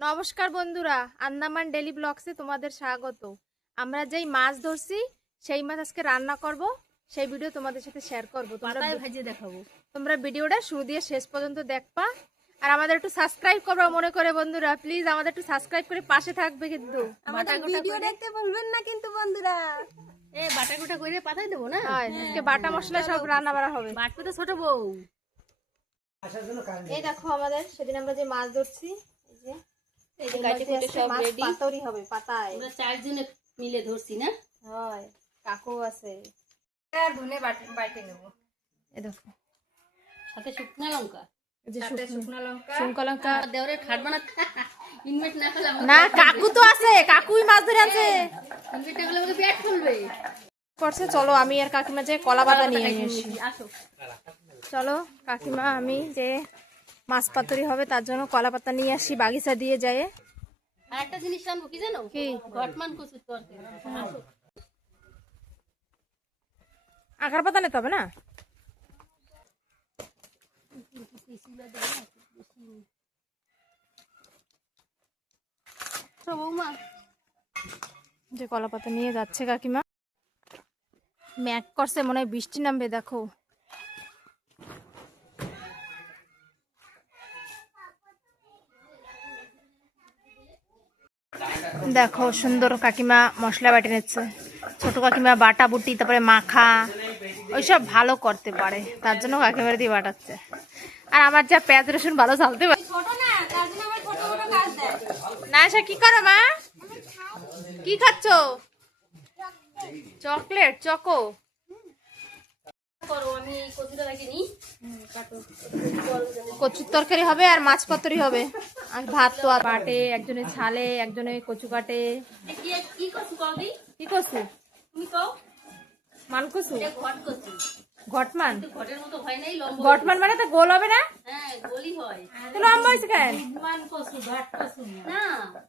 নমস্কার বন্ধুরা, আন্দামান ডেলি ব্লগসে তোমাদের স্বাগত। আমরা যেই মাছ ধরছি সেই মাছ আজকে রান্না করব, সেই ভিডিও তোমাদের সাথে শেয়ার করব। তোমরা ভিডিওটা শুরু দিয়ে শেষ পর্যন্ত দেখবা, আর আমাদের একটু সাবস্ক্রাইব করবা মনে করে বন্ধুরা, প্লিজ আমাদের একটু সাবস্ক্রাইব করে পাশে থাকবে কিন্তু। আমাদের ভিডিও দেখতে ভুলবেন না কিন্তু বন্ধুরা। বাটা গোটা করে পাঠাই দেবো না। আজকে বাটা মশলা সব রান্না বাড়া হবে। বাটবে তো ছোট বউ। এই দেখো আমাদের সেদিন আমরা যে মাছ ধরছি, এই যে কাটে কুটে সব রেডি। পাতরি হবে পাতায়। আমরা চারজনে মিলে ধরছি না। হয়, কাকু আছে। আর ধনে বাইটে নেব। এই দেখো সাথে শুকনা লঙ্কা। এই যে শুকনো শুকনা লঙ্কা। দেওরের খাট বানাতে ইনভেট না করলে না, কাকু তো আছে, কাকুই মাছ ধরে আছে। ইনভেট না করলে আমাকে পেট ফুলবে। করছে, চলো আমি আর কাকিমা যে কলা পাতা নিয়ে আসি। আসো। চলো কাকিমা আমি যে মাছ পাতুরি হবে তার জন্য কলা পাতা নিয়ে আসি, বাগিচা দিয়ে যায়। আর একটা জিনিস আনবো, কি জানো? কি? ঘটমান কচুর তরকারি। আসো। আকার পাতা নিতে হবে না? বৌমা যে কলা পাতা নিয়ে যাচ্ছে কাকিমা। ম্যাক করছে, মনে হয় বৃষ্টি নামবে। দেখো দেখো সুন্দর কাকিমা মশলা বাটি নিচ্ছে। ছোট কাকিমা বাটা বুটি, তারপরে মাখা ওইসব ভালো করতে পারে, তার জন্য কাকিমার দিয়ে বাটাচ্ছে। আর আমার যা পেঁয়াজ রসুন ভালো চালতে পারে না। সে কি করো মা? কি খাচ্ছ? Chocolate choco? করো, আমি কচুটা রাখিনি। কচুর তরকারি হবে আর মাছ পাতুরি হবে, আর ভাত তো আর বাটে, একজনে ছালে একজনে কচু কাটে। কি কচু কবি? কি কচু? তুমি কও। মান কচু? এটা ঘট কচু। ঘটমান? ঘটের মতো হয় নাই, লম্বা। ঘটমান মানে তো গোল হবে না? হ্যাঁ, গলি হয়। তো লম্বা হয়েছে কেন? দুধমান কচু, ঘট কচু না।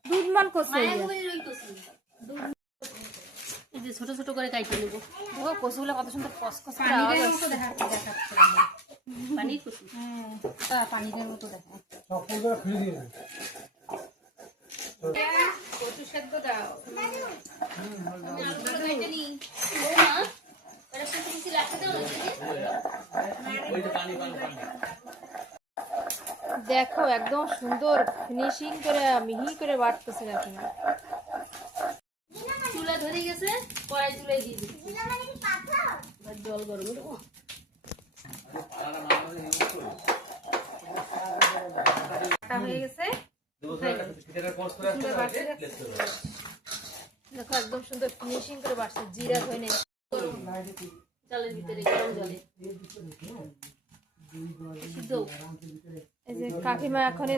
দুধমান কচু। মায়াগুড়ির ওই কচু। এই যে ছোট ছোট করে কাটতে নেব। দেখো কচুগুলো কত সুন্দর কসকস করে পানির আওয়াজ মতো আসছে। পানির কচু। পানির মতো দেখো। কচু সেদ্ধ দাও। বৌমা, ওটা কচু কিছু রাখতে দাও না। দেখো একদম সুন্দর ফিনিশিং করে মিহি করে বাটতেছে এখন। চুলা ধরে গেছে, কড়াই চুলাই দিয়ে দিচ্ছি। জল গরম দেবো। হয়ে গেছে। দেখো একদম সুন্দর ফিনিশিং করে বাটছে, জিরা ধনে। জলের ভিতরে গরম জলে সিদ্ধ। এই যে কাকিমা এখন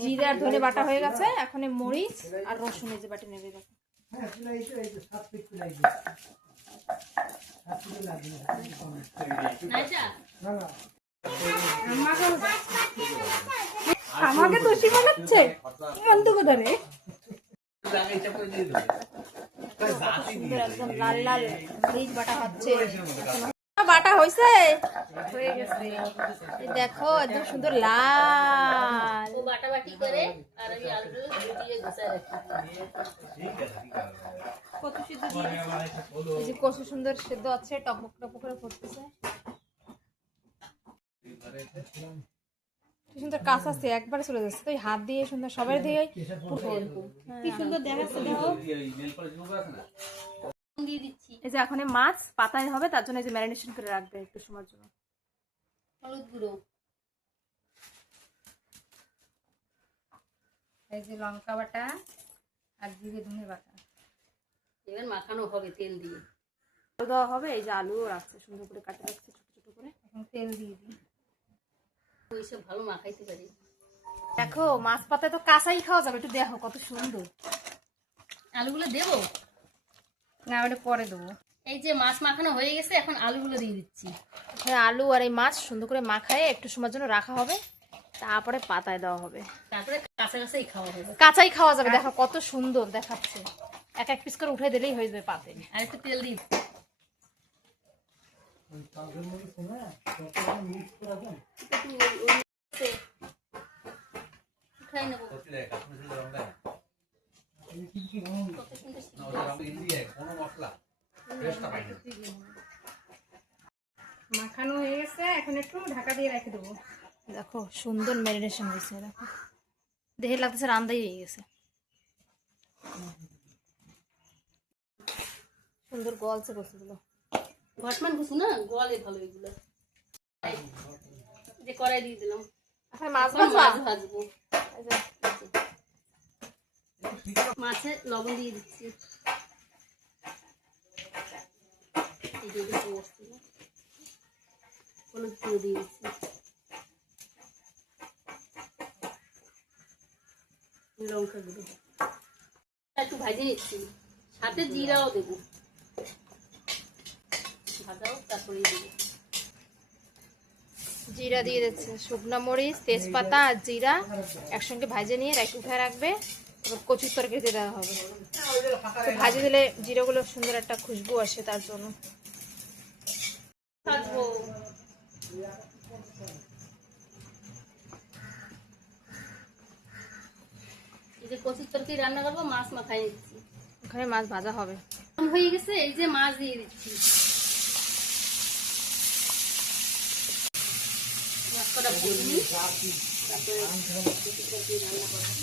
জিরা আর ধনে বাটা হয়ে গেছে, এখন মরিচ আর রসুন এই যে বাটি নেবে। দেখো নাইসা, আমাকে দোষী বানাচ্ছে বন্ধ করে। একদম লাল লাল মরিচ বাটা হচ্ছে। বাটা হয়েছে, হয়ে গেছে। এই দেখো একদম সুন্দর লাল। ও বাটাবাটি করে আর আমি আলুগুলো দিয়ে গুছায় রাখি। কচু সিদ্ধ দিয়ে দিচ্ছি। এই যে কচু সুন্দর সিদ্ধ আছে, টপক টপক করে ফুটতেছে। সুন্দর কাঁচ আছে, একবারে চলে যাচ্ছে। তো হাত দিয়ে সুন্দর সবাই দিয়ে কি সুন্দর দেখাচ্ছে। দেখো দিয়ে দিচ্ছি এই যে এখন মাছ পাতায় হবে, তার জন্য এই যে ম্যারিনেশন করে রাখবে একটু সময়ের জন্য। হলুদ গুঁড়ো, এই যে লঙ্কা বাটা আর জিরে ধনে বাটা। এবার মাখানো হবে তেল দিয়ে। আলু দেওয়া হবে, এই যে আলুও রাখছে সুন্দর করে কাটে রাখছে ছোট ছোট করে। এখন তেল দিয়ে দিই। ওইসব ভালো মাখাইতে পারি। দেখো মাছ পাতায় তো কাঁচাই খাওয়া যাবে, একটু দেখো কত সুন্দর। আলুগুলো দেবো না, ওটা পরে দেবো। এই যে মাছ মাখানো হয়ে গেছে, এখন আলুগুলো দিয়ে দিচ্ছি। আলু আর এই মাছ সুন্দর করে মাখায় একটু সময়ের জন্য রাখা হবে, তারপরে পাতায় দেওয়া হবে। তারপরে কাঁচা কাঁচাই খাওয়া হবে। কাঁচাই খাওয়া যাবে। দেখো কত সুন্দর দেখাচ্ছে, এক এক পিস করে উঠে দিলেই হয়ে যাবে পাতে। আর একটু তেল দিই। খাই নেবো মাখানো হয়ে গেছে, এখন একটু ঢাকা দিয়ে রেখে দেবো। দেখো সুন্দর ম্যারিনেশন হয়েছে, দেখো দেখে লাগতেছে রান্দাই হয়ে গেছে। সুন্দর গলছে কচুগুলো। ঘটমান কিছু না, গলে ভালো এগুলো। যে কড়াই দিয়ে দিলাম, এখন মাছ এখন ভাজবা? মাছ ভাজবো। মাছে লবণ দিয়ে দিচ্ছি, এই যে একটু বসছি না, হলুদ গুঁড়ো দিয়ে দিচ্ছি, লঙ্কা গুঁড়ো একটু ভাজে নিচ্ছি, সাথে জিরাও দেবো, ভাজাও তারপরে দেবো। জিরা দিয়ে দিচ্ছে, শুকনো মরিচ, তেজপাতা আর জিরা একসঙ্গে ভাজে নিয়ে উঠে রাখবে, তারপর কচুর তরকারিতে দেওয়া হবে। তো ভাজে দিলে জিরাগুলো সুন্দর একটা খুশবু আসে, তার জন্য। ভাজবো, এই যে কচুর তরকারি রান্না করবো, মাছ মাখাই নিচ্ছি। ওখানে মাছ ভাজা হবে। হয়ে গেছে, এই যে মাছ দিয়ে দিচ্ছি, মাছ কটা ভেজে নিই, তারপরে কচুর তরকারি রান্না করবো।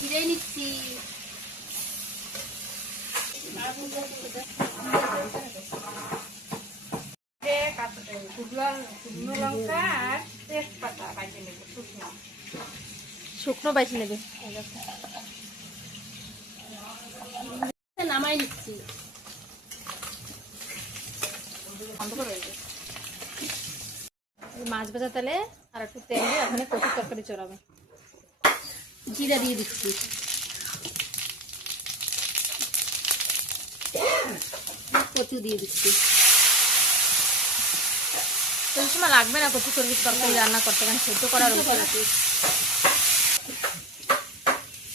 ফিরাই নিচ্ছি, শুকনো লঙ্কা আর তেজপাতা বাইটে নেবো, শুকনো বাইছে নেবে। নামাই নিচ্ছি। মাছ ভাজা তেলে আর একটু তেল দিয়ে ওখানে কচুর তরকারি চড়াবে। জিরা দিয়ে দিচ্ছি, কচু দিয়ে দিচ্ছি। তো এই সময় লাগবে না কচুর তরকারি রান্না করতে, কারণ সেদ্ধ করার উপর আছে।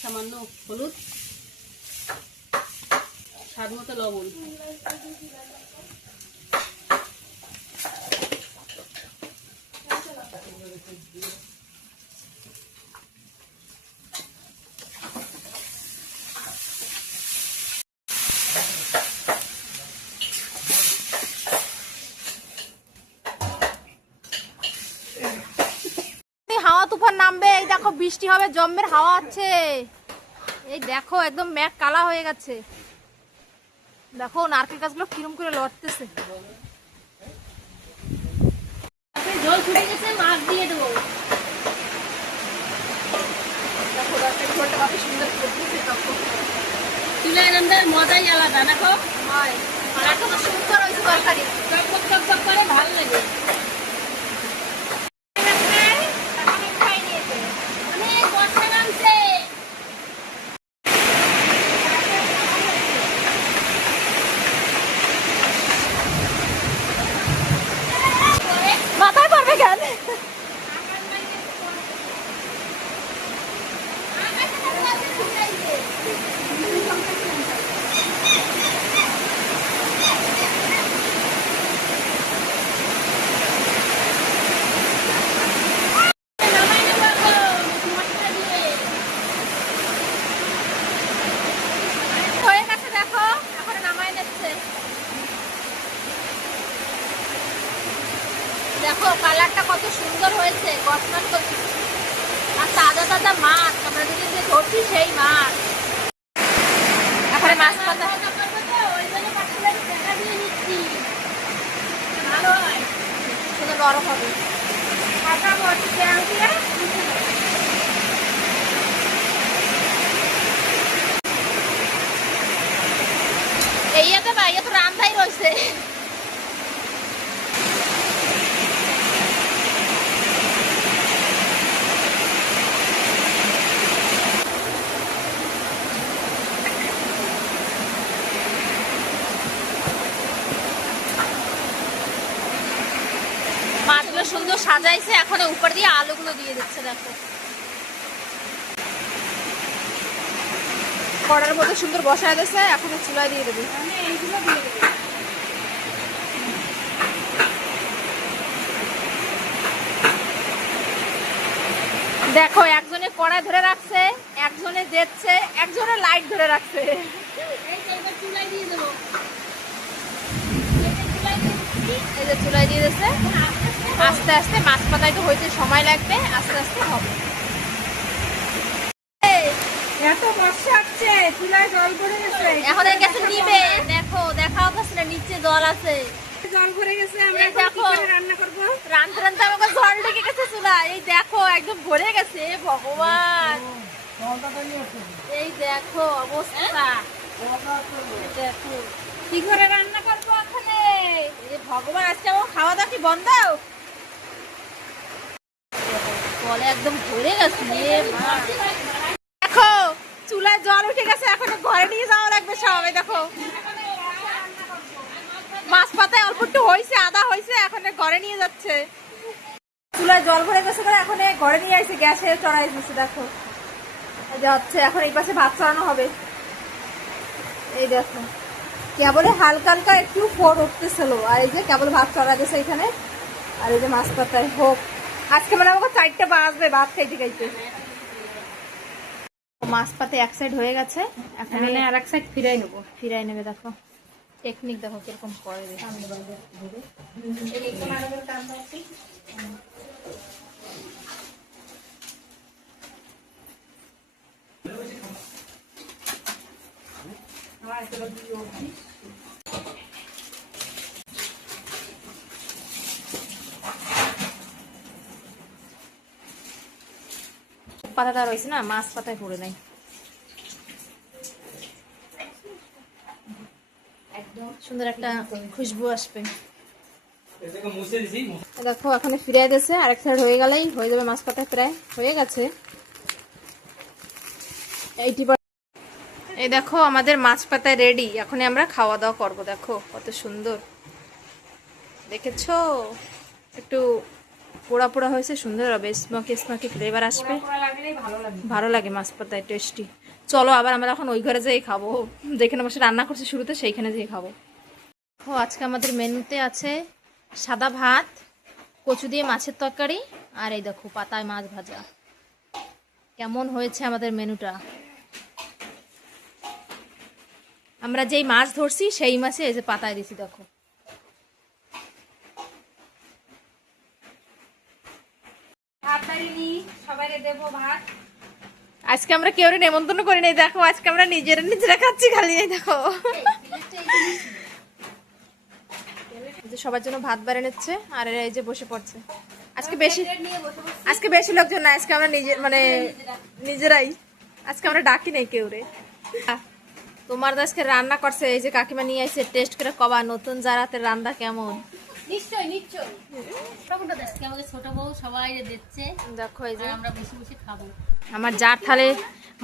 সামান্য হলুদ, স্বাদ মতো লবণ, হাওয়া তুফান নামবে, এই দেখো বৃষ্টি হবে, জম্মের হাওয়া আছে। এই দেখো একদম মেঘ কালা হয়ে গেছে, দেখো নারকেল গাছগুলো কিরম করে লড়তেছে। জল ফুটে গেছে, মাছ দিয়ে দেবো। দেখো নারকেল ঝোলটা কত সুন্দর ফুটতেছে, দেখো চুলায় রান্নার মজাই আলাদা, দেখো হয় কালারটা কত সুন্দর হয়েছে তরকারি। টক টক টক করে ভালো লাগে। অনেক বর্ষা নামছে, মাথায় পারবে কেন? হয়ে গেছে, দেখো এখন নামাই নিচ্ছে। দেখো কালারটা কত সুন্দর হয়েছে, গসমান করছে। আর তাজা তাজা মাছ, আমরা যেদিন যে ধরছি সেই মাছ। এখন মাছ পাতা ভালো হয়, শুধু নরম হবে। এই তো ভাই, তো রান্ধাই রয়েছে। মাছগুলো সুন্দর সাজাইছে, এখন উপর দিয়ে আলুগুলো দিয়ে দিচ্ছে। দেখো কড়ার মধ্যে সুন্দর বসায় দিয়েছে, এখন চুলায় দিয়ে দেবে। দেখো একজনে কড়াই ধরে রাখছে, একজনে দেখছে, একজনে লাইট ধরে রাখছে। এই যে চুলাই দিয়ে দিচ্ছে, আস্তে আস্তে মাছ পাতায় তো হইতে সময় লাগবে, আস্তে আস্তে হবে। এত বর্ষা আসছে, চুলায় জল পড়ে গেছে। এখন এই গ্যাসে নিবে, দেখো দেখাও গেছে না নিচে জল আছে, জল পড়ে গেছে, আমরা এই এখন কি দেখো। করে রান্না করব? রান্তে রান্তে আমাকে জল ঢেকে গেছে চুলায়, এই দেখো একদম ভরে গেছে, ভগবান। এই দেখো অবস্থা, দেখো কি করে রান্না করব ওখানে? এই ভগবান, আজকে আমার খাওয়া দাওয়া কি বন্ধ? জলে একদম ভরে গেছে এ মা। দেখো চুলায় জল উঠে গেছে, এখন ঘরে নিয়ে যাওয়া লাগবে সব। এই দেখো মাছ পাতায় অল্প একটু হয়েছে, আদা হয়েছে, এখন ঘরে নিয়ে যাচ্ছে। চুলায় জল ভরে গেছে করে এখন ঘরে নিয়ে আসছে, গ্যাসে চড়াই দিচ্ছে। দেখো এই যে হচ্ছে, এখন এই পাশে ভাত চড়ানো হবে। এই দেখো কেবল হালকা হালকা একটু ফোড় উঠতেছিল, আর এই যে কেবল ভাত চড়া দিয়েছে এখানে। আর এই যে মাছ পাতায় হোক, আজকে মানে আমাকে 4টা বাজবে ভাত খাইতে খাইতে। মাছ পাতে এক সাইড হয়ে গেছে, এখন আর এক সাইড ফিরাই নেব। ফিরাই নেবে। দেখো টেকনিক দেখো কিরকম করে। পাতাটা রয়েছে না, মাছ পাতায় পড়ে নাই। একদম সুন্দর একটা খুশবু আসবে। দেখো এখন ফিরে গেছে, আরেক সাইড হয়ে গেলেই হয়ে যাবে মাছ পাতা, প্রায় হয়ে গেছে 80%। এই দেখো আমাদের মাছ পাতা রেডি, এখন আমরা খাওয়া দাওয়া করবো। দেখো কত সুন্দর, দেখেছো? একটু পোড়া পোড়া হয়েছে, সুন্দর হবে, স্মোকি স্মোকি ফ্লেভার আসবে, ভালো লাগে মাছ পাতায়, টেস্টি। চলো আবার আমরা এখন ওই ঘরে যেয়ে খাবো, যেখানে বসে রান্না করছি শুরুতে, সেইখানে যেয়ে খাবো। ও আজকে আমাদের মেনুতে আছে সাদা ভাত, কচু দিয়ে মাছের তরকারি, আর এই দেখো পাতায় মাছ ভাজা। কেমন হয়েছে আমাদের মেনুটা? আমরা যেই মাছ ধরছি সেই মাছে এই যে পাতায় দিছি। দেখো ভাত বাড়িনি, সবাইরে দেবো ভাত। আজকে আমরা কেউ নেমন্তন্ন করি নাই, দেখো আজকে আমরা নিজেরা খাচ্ছি খালি। এই দেখো এই যে সবার জন্য ভাত বেড়ে নিচ্ছে, আর এরা এই যে বসে পড়ছে। আজকে বেশি লোকজন না, আজকে আমরা নিজেরাই, আজকে আমরা ডাকি নাই কেউ রে। তোমার আজকে রান্না করছে এই যে কাকিমা নিয়ে আসছে, টেস্ট করে কবা নতুন জারাতে রান্না কেমন। নিশ্চয় নিশ্চয়, আজকে আমাকে ছোট বউ সবাই দিচ্ছে, দেখো এই যে আমরা বেশি বেশি খাবো। আমার জার থালে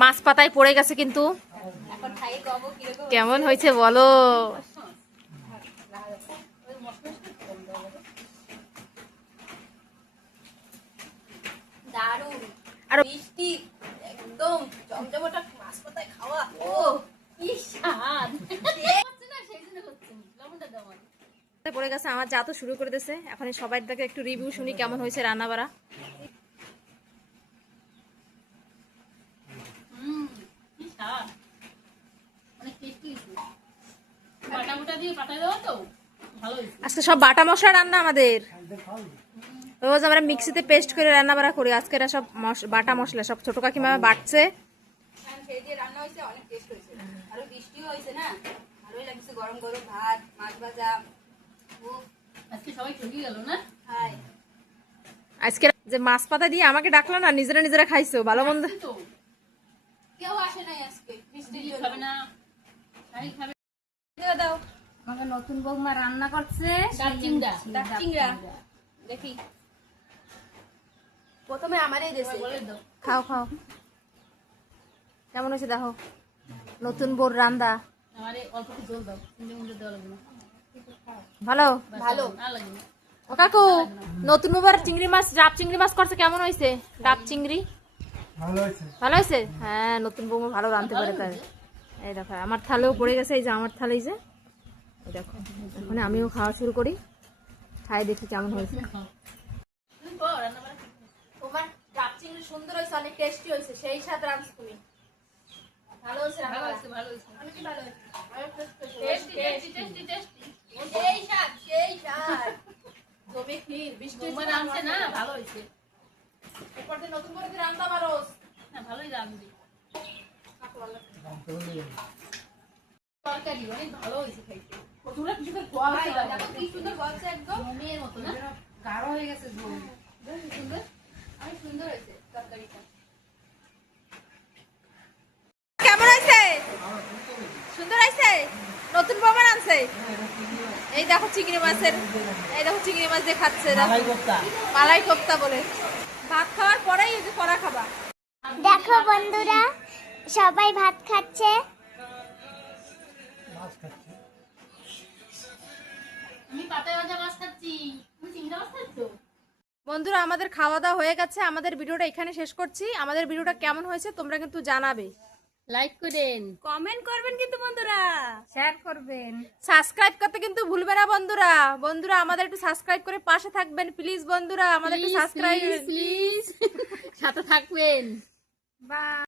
মাছ পাতায় পড়ে গেছে, কিন্তু এখন খাই খাবো কিরকম কেমন হয়েছে বলো? দারুণ আর মিষ্টি, একদম জমজমাটা মাছ পাতায় খাওয়া। ও কি স্বাদ! হচ্ছে না, সেই জন্য হচ্ছে। লবণটা দাও আমার। পড়ে গেছে, আমার যা তো শুরু করে দিয়েছে। এখন সবাই থেকে একটু রিভিউ শুনি কেমন হয়েছে রান্না বাড়া। কি স্বাদ! অনেক টেস্টি হয়েছে। বাটা বুটা দিয়ে পাতায় দেওয়া তো ভালো হয়েছে। আজকে সব বাটা মশলা রান্না আমাদের, রোজ আমরা মিক্সিতে পেস্ট করে রান্না বাড়া করি, আজকে এরা সব বাটা মশলা সব ছোট কাকিমা বাটছে। সেই দিয়ে রান্না হয়েছে, অনেক টেস্ট হয়েছে। আরো বৃষ্টিও হয়েছে না, ভালোই লাগছে। গরম গরম ভাত, মাছ ভাজা। আজকে সবাই ঠকে গেল না? হাই আজকে যে মাছ পাতা দিয়ে আমাকে ডাকলো না, নিজেরা খাইছো ভালো মন্দ। তো কেউ আসে নাই আজকে, বৃষ্টির দিদি জন্য। খাবে না, শাড়ি খাবে। দিয়ে দাও আমাকে নতুন বৌমা রান্না করছে ডাব চিংড়া। ডাব চিংড়া। দেখি, প্রথমে আমারই দেশে। বলে দাও। খাও খাও, কেমন হয়েছে দেখো নতুন বোর রান্দা। আমারে অল্প একটু জল দাও, কিন্তু দেওয়া লাগবে না। ভালো ভালো। আর লাগবে না। ও কাকু, নতুন বার চিংড়ি মাছ, ডাব চিংড়ি মাছ করছে, কেমন হয়েছে ডাব চিংড়ি? ভালো হয়েছে। হ্যাঁ নতুন বৌমা ভালো রাঁধতে পারে তাই। এই দেখো আমার থালেও পড়ে গেছে, এই যে আমার থালে, এই যে এই দেখো। এখন আমিও খাওয়া শুরু করি, খাই দেখি কেমন হয়েছে। তুমি কর রান্না বান্না। তোমার ডাব চিংড়ি সুন্দর হয়েছে, অনেক টেস্টি হয়েছে, সেই স্বাদ রাঁধছো তুমি। ভালো হয়েছে রান্না ভালো করা। হয়েছে, ভালো হয়েছে। অনেকই ভালো হয়েছে। অনেক tasty হয়েছে। Tasty tasty tasty tasty. সেই স্বাদ, সেই স্বাদ। জমে ক্ষীর, বৃষ্টি বৌমা হয়েছে রাঁধছে না, ভালো হয়েছে। এরপর দিয়ে নতুন করে তুই রান্না পারোস। হ্যাঁ, ভালোই রাঁধবি। তরকারি অনেক ভালো হয়েছে খাইতে। তোমরা কিছু করে খোয়া ভাই, হয়েছে দেখো কি সুন্দর গলছে একদম। মেয়ের মতো না? গাঢ় হয়ে গেছে ঝোল। দেখো কি সুন্দর, অনেক সুন্দর হয়েছে তরকারিটা। কেমন হয়েছে? সুন্দর হয়েছে? নতুন বৌমা আনছে। এই দেখো চিংড়ি মাছের, এই দেখো চিংড়ি মাছ দিয়ে খাচ্ছে, মালাই কোপ্তা বলে। ভাত খাওয়ার পরেই এই যে করা খাবা। দেখো বন্ধুরা, সবাই ভাত খাচ্ছে। আমি পাতায় ভাজা মাছ খাচ্ছি, তুমি চিংড়ি মাছ খাচ্ছ? বন্ধুরা আমাদের খাওয়া দাওয়া হয়ে গেছে, আমাদের ভিডিওটা এখানে শেষ করছি। আমাদের ভিডিওটা কেমন হয়েছে তোমরা কিন্তু জানাবে, লাইক করেন, কমেন্ট করবেন কিন্তু বন্ধুরা, শেয়ার করবেন। সাবস্ক্রাইব করতে কিন্তু ভুলবে না বন্ধুরা। বন্ধুরা আমাদের একটু সাবস্ক্রাইব করে পাশে থাকবেন প্লিজ বন্ধুরা, আমাদের একটু সাবস্ক্রাইব প্লিজ সাথে থাকবেন। বাই।